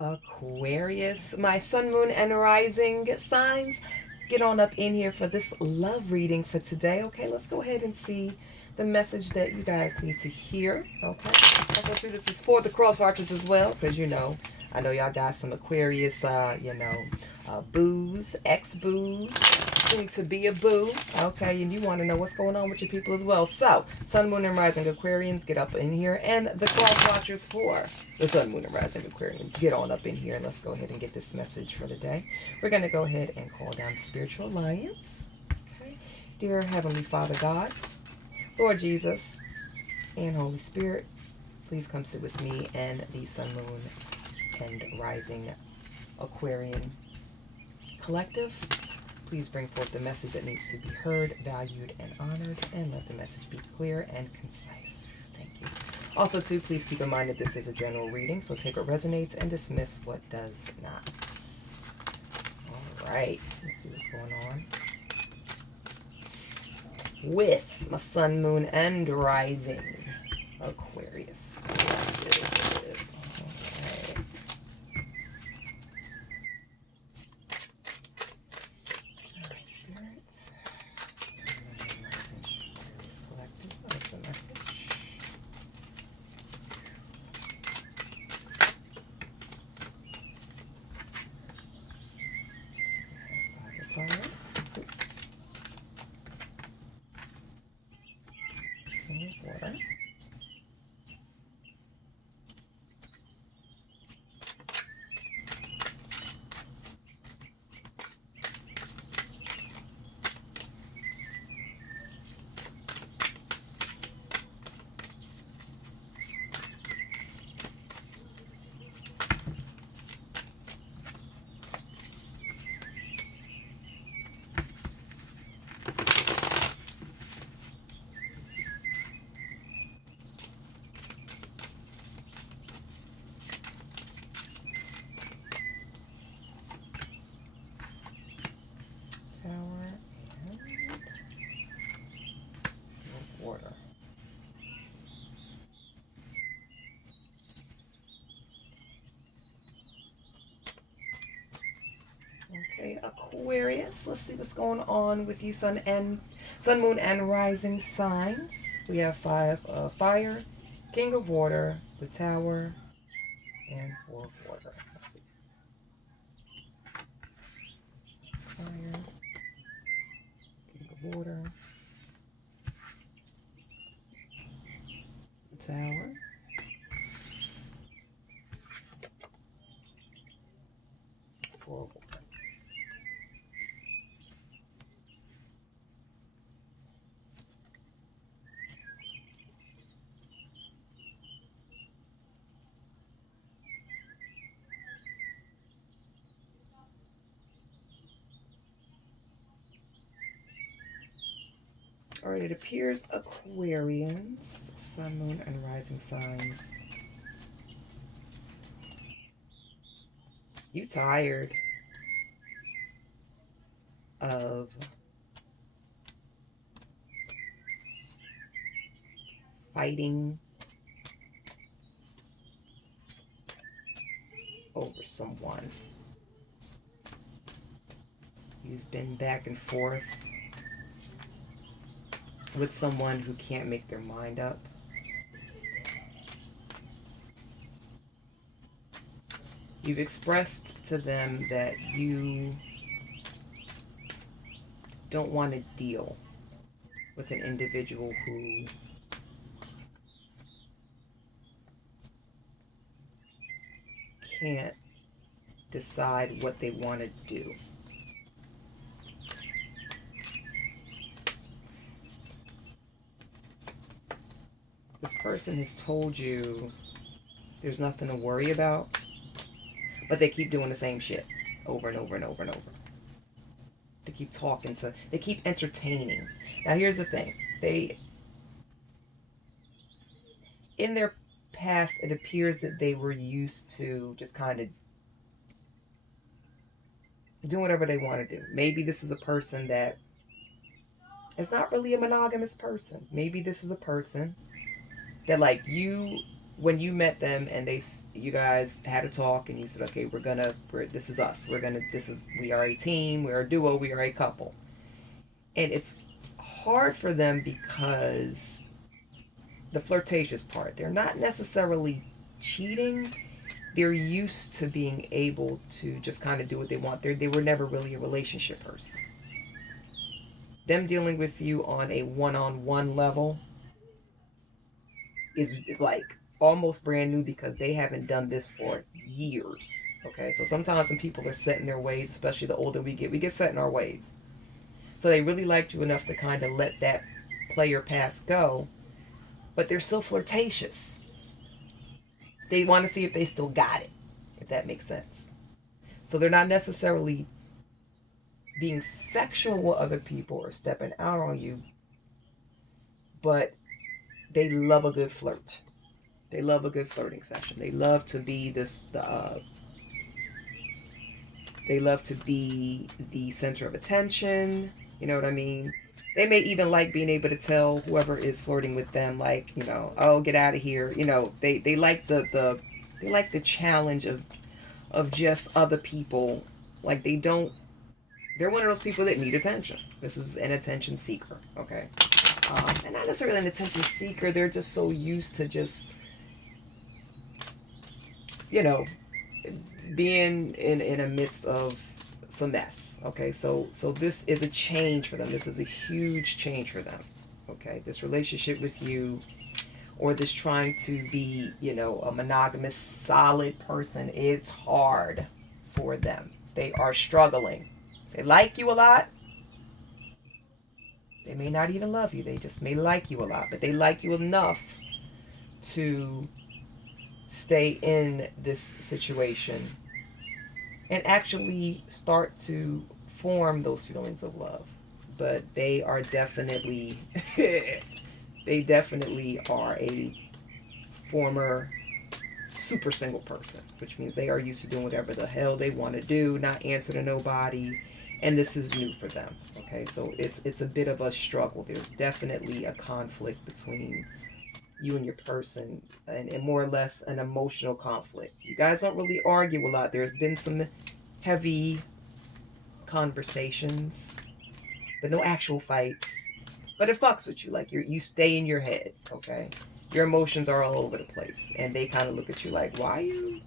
Aquarius, my sun, moon, and rising signs. Get on up in here for this love reading for today. Okay, let's go ahead and see the message that you guys need to hear. Okay, also too, this is for the cross watchers as well, because I know y'all got some Aquarius, booze, ex booze, soon to be a boo. Okay, and you want to know what's going on with your people as well. So, sun, moon, and rising Aquarians, get up in here, and the cross watchers for the sun, moon, and rising Aquarians, get on up in here, and let's go ahead and get this message for the day. We're going to go ahead and call down the spiritual alliance. Okay, dear Heavenly Father God, Lord Jesus, and Holy Spirit, please come sit with me and the sun, moon, and rising Aquarian collective. Please bring forth the message that needs to be heard, valued, and honored, and let the message be clear and concise. Thank you. Also, too, please keep in mind that this is a general reading, so take what resonates and dismiss what does not. All right, let's see what's going on with my sun, moon, and rising Aquarius. Water. Tower and water. Okay, Aquarius. Let's see what's going on with you, sun, moon, and rising signs. We have 5 of fire, king of water, the tower, and 4 of water. Let's see. Fire, king of water, the tower, 4 of water. All right, it appears Aquarians, sun, moon, and rising signs. You tired of fighting over someone. You've been back and forth with someone who can't make their mind up. You've expressed to them that you don't want to deal with an individual who can't decide what they want to do. This person has told you there's nothing to worry about, but they keep doing the same shit over and over and over and over. They keep they keep entertaining. Now here's the thing. In their past, it appears that they were used to just kind of do whatever they want to do. Maybe this is a person that is not really a monogamous person. Maybe this is a person that, like, you when you met them and you guys had a talk and you said, okay, this is us. We are a team, we are a duo, we are a couple. And it's hard for them because the flirtatious part, they're not necessarily cheating. They're used to being able to just kind of do what they want. They were never really a relationship person. Them dealing with you on a one-on-one level is like almost brand new because they haven't done this for years. Okay, so sometimes when people are set in their ways, especially the older we get set in our ways. So they really liked you enough to kind of let that player pass go, but they're still flirtatious. They want to see if they still got it, if that makes sense. So they're not necessarily being sexual with other people or stepping out on you, but they love a good flirt. They love a good flirting session. They love to be they love to be the center of attention. You know what I mean? They may even like being able to tell whoever is flirting with them, like, oh, get out of here. They like they like the challenge of just other people. Like they're one of those people that need attention. This is an attention seeker, okay? And not necessarily an attention seeker. They're just so used to just, being in a midst of some mess. Okay, so this is a change for them. This is a huge change for them. Okay, this relationship with you, or this trying to be, a monogamous, solid person, it's hard for them. They are struggling. They like you a lot. They may not even love you. They just may like you a lot, but they like you enough to stay in this situation and actually start to form those feelings of love. But they are definitely they definitely are a former super single person, which means they are used to doing whatever the hell they want to do, not answer to nobody, and this is new for them. Okay, so it's a bit of a struggle. There's definitely a conflict between you and your person, and more or less an emotional conflict. You guys don't really argue a lot. There's been some heavy conversations, but no actual fights. But it fucks with you. Like you stay in your head, okay? Your emotions are all over the place, and they kind of look at you like, why you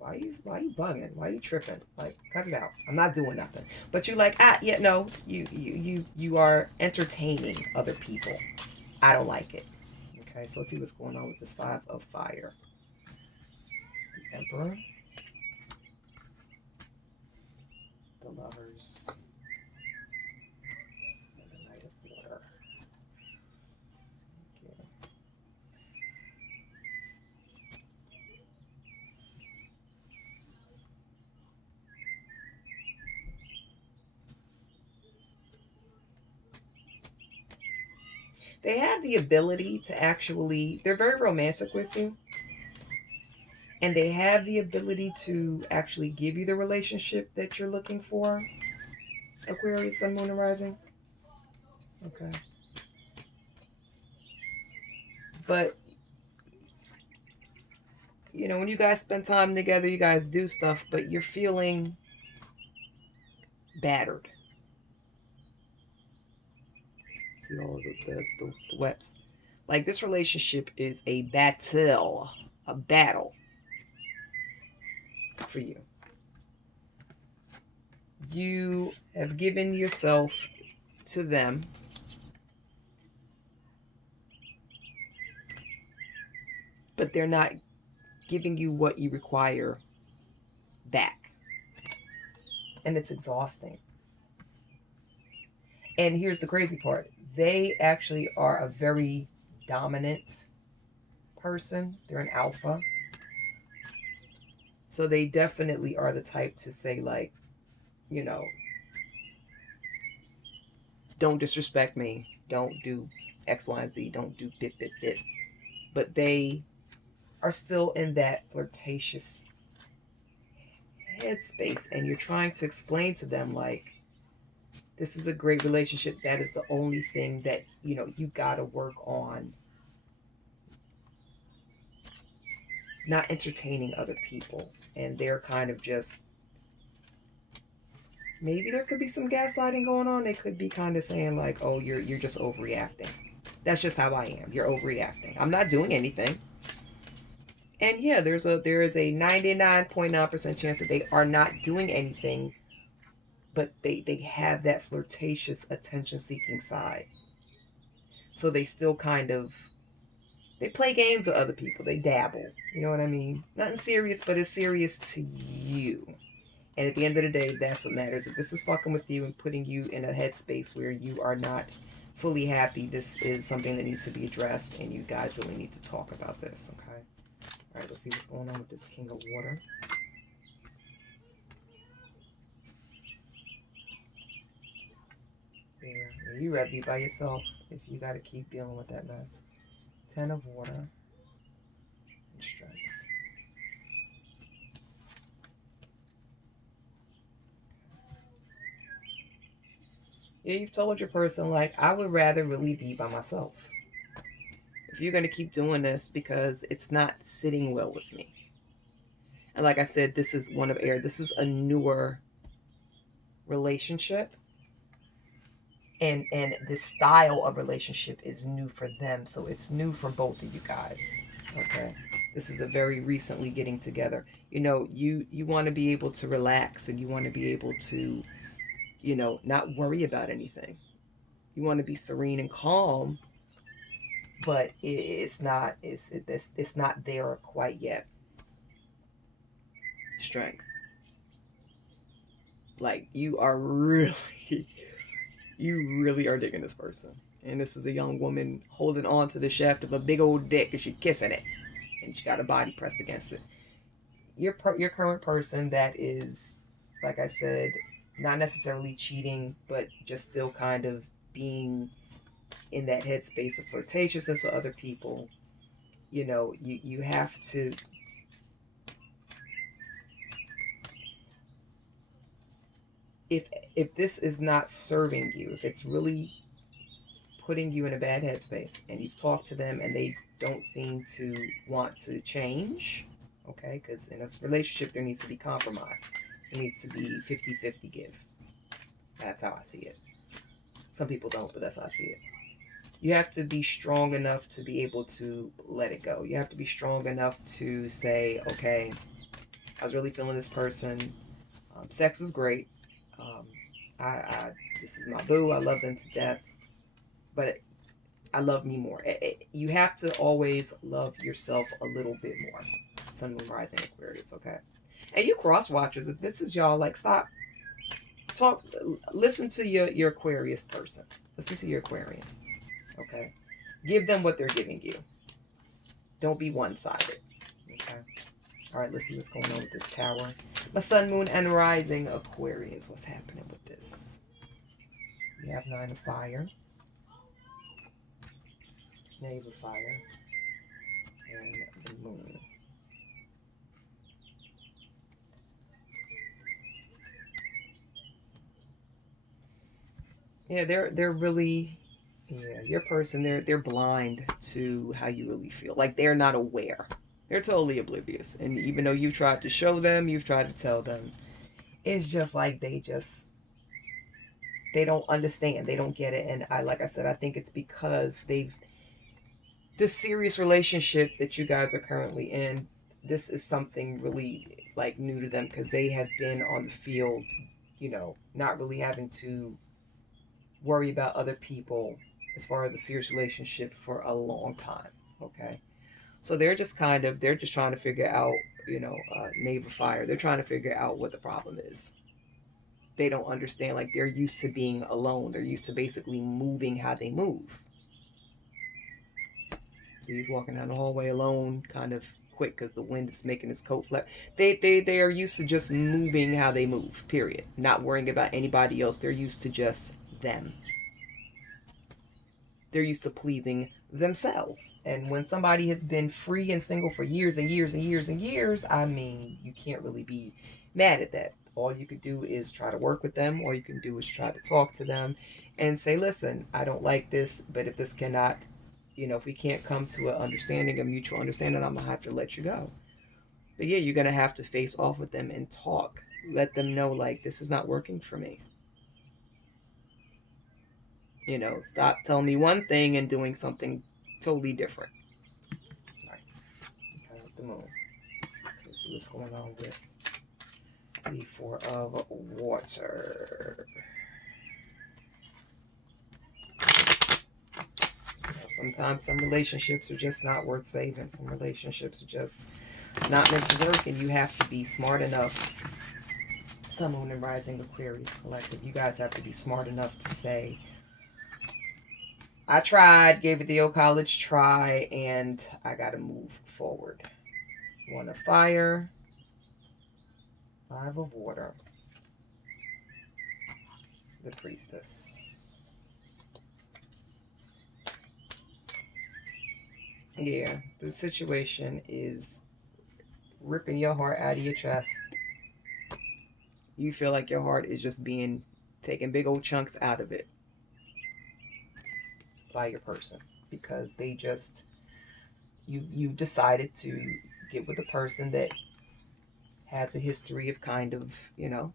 bugging? Why you tripping? Like, cut it out. I'm not doing nothing. But you're like, yeah, no, you are entertaining other people. I don't like it. Okay, so let's see what's going on with this 5 of Fire. The Emperor. The Lovers. And the Knight of Water. Okay. They have the ability to actually, they're very romantic with you. And they have the ability to actually give you the relationship that you're looking for. Aquarius, Sun, Moon, and Rising. Okay. But, when you guys spend time together, you guys do stuff, but you're feeling battered. See all of the webs. Like, this relationship is a battle for you. You have given yourself to them, but they're not giving you what you require back. And it's exhausting. And here's the crazy part. They actually are a very dominant person. They're an alpha. So they definitely are the type to say, like, don't disrespect me. Don't do X, Y, and Z. Don't do bit. But they are still in that flirtatious headspace. And you're trying to explain to them, like, this is a great relationship. That is the only thing that, you got to work on not entertaining other people. And they're kind of just, maybe there could be some gaslighting going on. They could be kind of saying like, oh, you're just overreacting. That's just how I am. You're overreacting. I'm not doing anything. And yeah, there is a 99.9% chance that they are not doing anything, but they have that flirtatious attention seeking side. So they still kind of, they play games with other people. They dabble. You know what I mean? Nothing serious, but it's serious to you. And at the end of the day, that's what matters. If this is fucking with you and putting you in a headspace where you are not fully happy, this is something that needs to be addressed, and you guys really need to talk about this, okay? All right, let's see what's going on with this King of Water. Yeah, you'd rather be by yourself if you got to keep dealing with that mess. 10 of Water and Strength. Yeah, you've told your person, like, I would rather really be by myself. If you're going to keep doing this, because it's not sitting well with me. And like I said, this is one of air. This is a newer relationship. And the style of relationship is new for them. So it's new for both of you guys. Okay. This is a very recently getting together. You know, you want to be able to relax, and you want to be able to, you know, not worry about anything. You want to be serene and calm, but it's not there quite yet. Strength. Like, you really are digging this person. And this is a young woman holding on to the shaft of a big old dick, and she's kissing it, and she got her body pressed against it. Your current person that is, like I said, not necessarily cheating, but just still kind of being in that headspace of flirtatiousness with other people. You know, you have to, if this is not serving you, if it's really putting you in a bad headspace, and you've talked to them and they don't seem to want to change, okay, because in a relationship there needs to be compromise. It needs to be 50-50 give. That's how I see it. Some people don't, but that's how I see it. You have to be strong enough to be able to let it go. You have to be strong enough to say, okay, I was really feeling this person. Sex was great. This is my boo. I love them to death. But I love me more. You have to always love yourself a little bit more. Sun, Moon, Rising, Aquarius, okay? And you cross watchers, if this is y'all, like, stop. Talk. Listen to your Aquarius person. Listen to your Aquarian, okay? Give them what they're giving you. Don't be one-sided, okay? All right, let's see what's going on with this Tower. My Sun, Moon, and Rising Aquarians. What's happening with this? We have 9 of Fire. Knave of Fire. And the Moon. Yeah, they're really, yeah, your person, they're blind to how you really feel. Like, they're not aware. They're totally oblivious. And even though you've tried to show them, you've tried to tell them, it's just like they don't understand. They don't get it. And like I said, I think it's because this serious relationship that you guys are currently in, this is something really like new to them, because they have been on the field, you know, not really having to worry about other people as far as a serious relationship for a long time. Okay. So they're just trying to figure out, you know, Knave of Fire. They're trying to figure out what the problem is. They don't understand. Like, they're used to being alone. They're used to basically moving how they move. So he's walking down the hallway alone, kind of quick because the wind is making his coat flap. They are used to just moving how they move, period. Not worrying about anybody else. They're used to just them. They're used to pleasing themselves. And when somebody has been free and single for years and years and years and years, I mean, you can't really be mad at that. All you could do is try to work with them. All you can do is try to talk to them and say, listen, I don't like this, but if this cannot, you know, if we can't come to an understanding, a mutual understanding, I'm going to have to let you go. But yeah, you're going to have to face off with them and talk. Let them know, like, this is not working for me. You know, stop telling me one thing and doing something totally different. Sorry. The moon. Let's see what's going on with the Four of Water. Sometimes some relationships are just not worth saving. Some relationships are just not meant to work, and you have to be smart enough. Sun, Moon, and Rising Aquarius Collective. You guys have to be smart enough to say, I tried, gave it the old college try, and I got to move forward. One of Fire, Five of Water, the Priestess. Yeah, the situation is ripping your heart out of your chest. You feel like your heart is just being taking big old chunks out of it by your person, because they just, you've decided to get with a person that has a history of kind of, you know,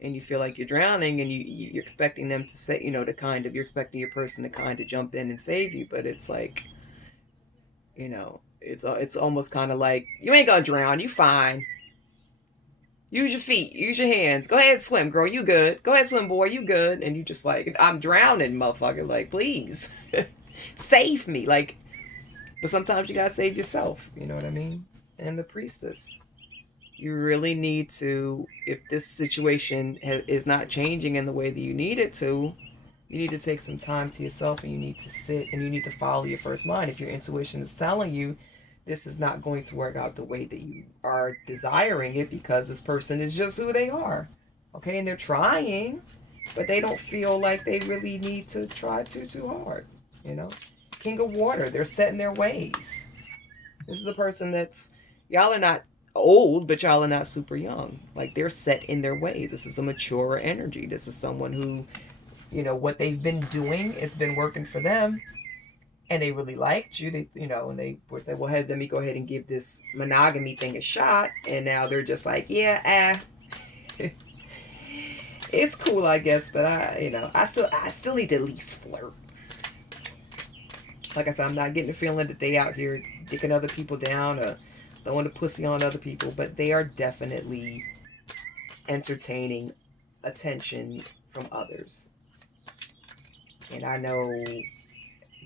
and you feel like you're drowning, and you're expecting them to say, you know, to kind of, you're expecting your person to kind of jump in and save you, but it's like, you know, it's almost kind of like, you ain't gonna drown, you fine. Use your feet, use your hands. Go ahead, swim, girl, you good. Go ahead, swim, boy, you good. And you just like, I'm drowning, motherfucker. Like, please, save me. Like, but sometimes you gotta save yourself. You know what I mean? And the Priestess, you really need to, if this situation is not changing in the way that you need it to, you need to take some time to yourself, and you need to sit and you need to follow your first mind. If your intuition is telling you this is not going to work out the way that you are desiring it, because this person is just who they are, okay, and they're trying, but they don't feel like they really need to try too hard, you know. King of Water, they're set in their ways. This is a person that's, y'all are not old, but y'all are not super young. Like, they're set in their ways. This is a mature energy. This is someone who, you know, what they've been doing, it's been working for them, and they really liked you. They, you know, and they were saying, well, let me go ahead and give this monogamy thing a shot. And now they're just like, yeah, it's cool, I guess, but I still need to at least flirt. Like I said, I'm not getting the feeling that they out here dicking other people down or throwing the pussy on other people, but they are definitely entertaining attention from others. And I know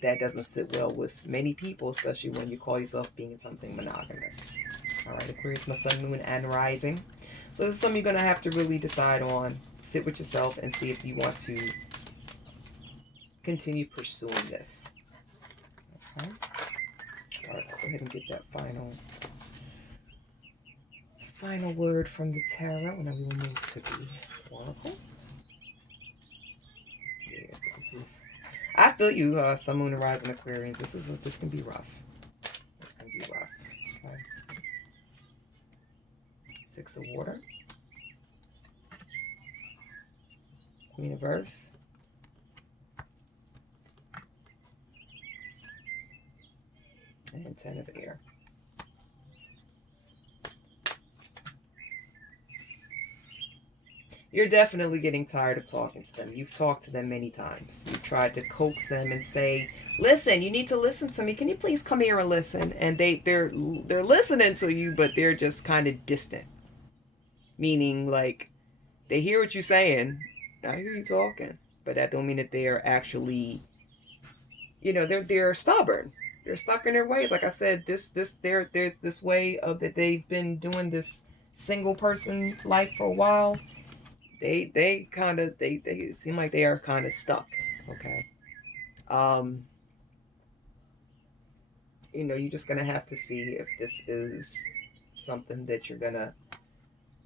that doesn't sit well with many people, especially when you call yourself being something monogamous. All right, Aquarius, my Sun, Moon, and Rising. So this is something you're going to have to really decide on. Sit with yourself and see if you want to continue pursuing this. Okay. All right, let's go ahead and get that final word from the tarot, and then we will move to the oracle. Yeah, this is, I feel you, Sun, Moon, and Rising Aquarians. This can be rough. This can be rough. Okay. Six of Water. Queen of Earth. And Ten of Air. You're definitely getting tired of talking to them. You've talked to them many times. You've tried to coax them and say, listen, you need to listen to me. Can you please come here and listen? And they're listening to you, but they're just kind of distant. Meaning, like, they hear what you're saying. I hear you talking. But that don't mean that they're actually, you know, they're stubborn. They're stuck in their ways. Like I said, there's this way of that they've been doing this single person life for a while. They seem like they are kind of stuck. Okay. You know, you're just gonna have to see if this is something that you're gonna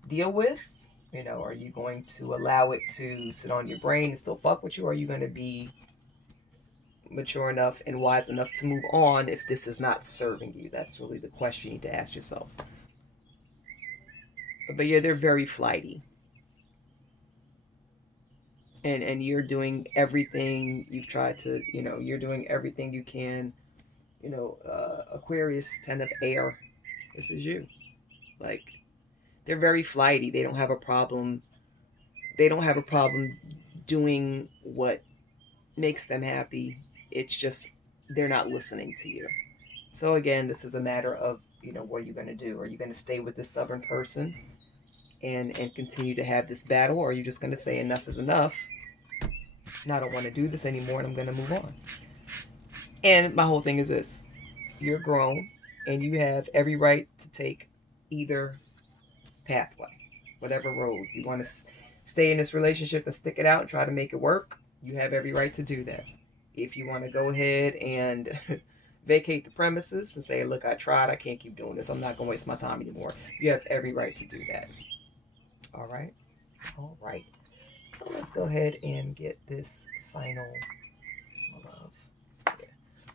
deal with. You know, are you going to allow it to sit on your brain and still fuck with you? Or are you going to be mature enough and wise enough to move on if this is not serving you? That's really the question you need to ask yourself. But yeah, they're very flighty. And you're doing everything you've tried to, you know, you're doing everything you can. You know, Aquarius, 10 of Air. This is you. Like, they're very flighty. They don't have a problem. They don't have a problem doing what makes them happy. It's just they're not listening to you. So again, this is a matter of, what are you going to do? Are you going to stay with this stubborn person and continue to have this battle? Or are you just going to say enough is enough? And I don't want to do this anymore and I'm going to move on. And my whole thing is this. You're grown and you have every right to take either pathway, whatever road. You want to stay in this relationship and stick it out and try to make it work, you have every right to do that. If you want to go ahead and vacate the premises and say, look, I tried, I can't keep doing this, I'm not going to waste my time anymore, you have every right to do that. All right. So let's go ahead and get this final,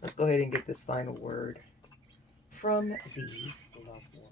let's go ahead and get this final word from the love oracle.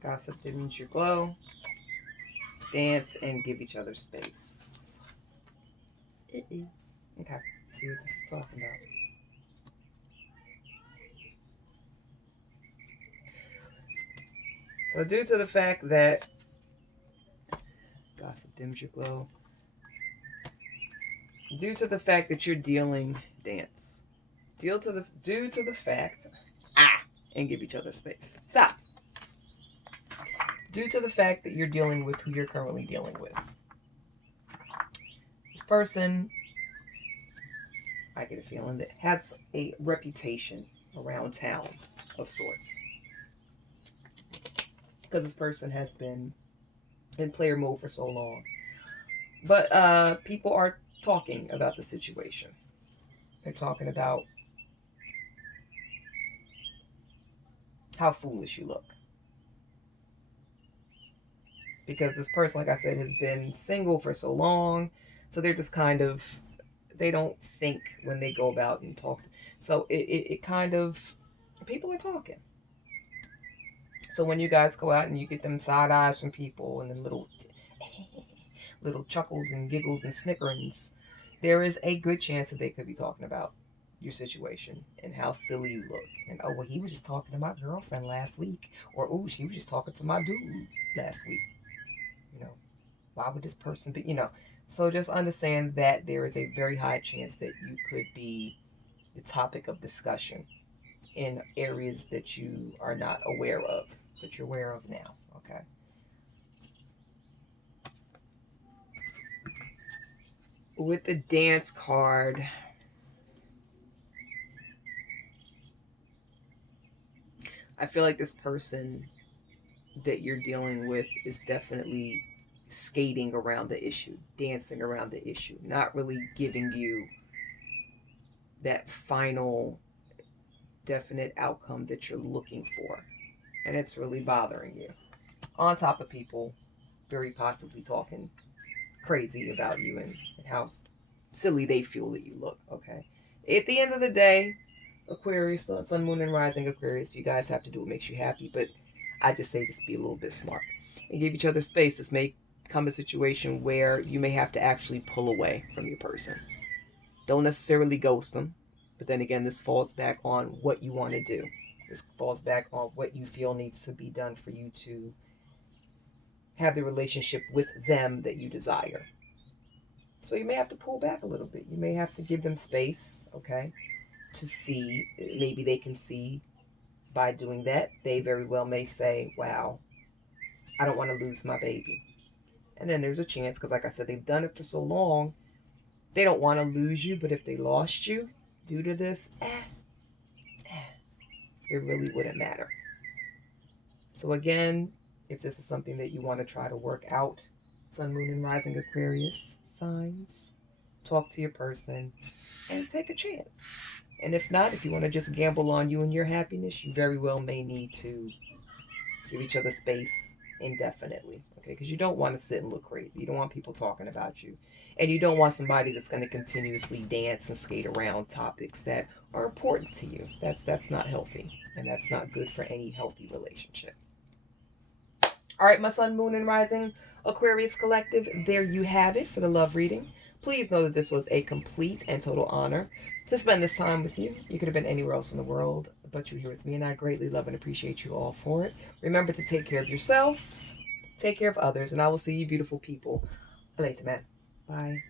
Gossip dims your glow. Dance and give each other space. Okay, see what this is talking about. So due to the fact that gossip dims your glow, due to the fact that you're dealing, dance. Due to the fact, and give each other space. Stop. Due to the fact that you're dealing with who you're currently dealing with. This person, I get a feeling, that has a reputation around town of sorts. Because this person has been in player mode for so long. But people are talking about the situation. They're talking about how foolish you look. Because this person, like I said, has been single for so long. So they're just kind of, they don't think when they go about and talk. So it kind of, people are talking. So when you guys go out and you get them side eyes from people and then little chuckles and giggles and snickerings, there is a good chance that they could be talking about your situation and how silly you look. And, oh, well, he was just talking to my girlfriend last week. Or, oh, she was just talking to my dude last week. Why would this person be, So just understand that there is a very high chance that you could be the topic of discussion in areas that you are not aware of, but you're aware of now, okay? With the dance card, I feel like this person that you're dealing with is definitely skating around the issue, dancing around the issue, not really giving you that final definite outcome that you're looking for. And it's really bothering you. On top of people very possibly talking crazy about you and how silly they feel that you look, okay? At the end of the day, Aquarius, Sun, Moon, and Rising Aquarius, you guys have to do what makes you happy, but I just say just be a little bit smart. And give each other space. This may come a situation where you may have to actually pull away from your person. Don't necessarily ghost them, but then again, this falls back on what you want to do. This falls back on what you feel needs to be done for you to have the relationship with them that you desire. So you may have to pull back a little bit. You may have to give them space, okay, to see. Maybe they can see by doing that. They very well may say, wow, I don't want to lose my baby. And then there's a chance, because like I said, they've done it for so long, they don't want to lose you, but if they lost you due to this, It really wouldn't matter. So again, if this is something that you want to try to work out, Sun, Moon, and Rising Aquarius signs, talk to your person and take a chance. And if not, if you want to just gamble on you and your happiness, you very well may need to give each other space indefinitely, okay? Because you don't want to sit and look crazy. You don't want people talking about you. And you don't want somebody that's going to continuously dance and skate around topics that are important to you. That's not healthy. And that's not good for any healthy relationship. All right, my Sun, Moon, and Rising Aquarius Collective, there you have it for the love reading. Please know that this was a complete and total honor to spend this time with you. You could have been anywhere else in the world, but you're here with me, and I greatly love and appreciate you all for it. Remember to take care of yourselves, take care of others, and I will see you beautiful people later, man. Bye.